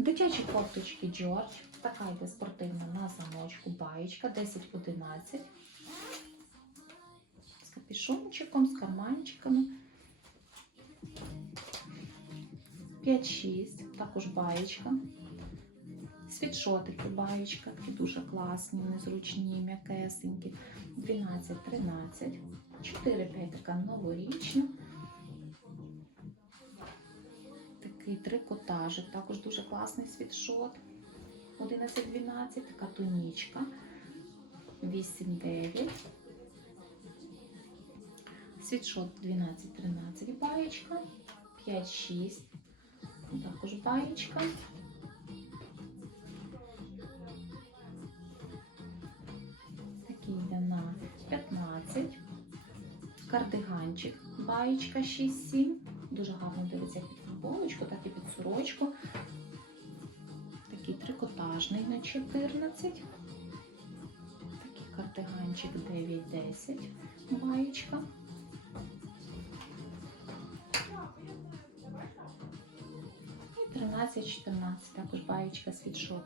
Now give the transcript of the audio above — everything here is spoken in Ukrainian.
Дитячі кофточки Джордж. Така йде спортивна на замочку, баєчка 10-11. З капюшончиком, з карманчиками. 5-6, також баєчка. Світшотики, баєчка, такі дуже класні, незручні, м'якесенькі. 12-13. 4-5 така новорічна. Такий трикотажик, також дуже класний світшот. 11-12, така тунічка. 8-9. Світшот 12-13 баєчка. 5-6. Також баєчка. Такий йде на 15. Кардиганчик. Баєчка 6-7. Дуже гарно дивиться під під. Такий трикотажний на 14. Такий картиганчик 9-10. Баєчка. І 13-14, також баєчка світшот.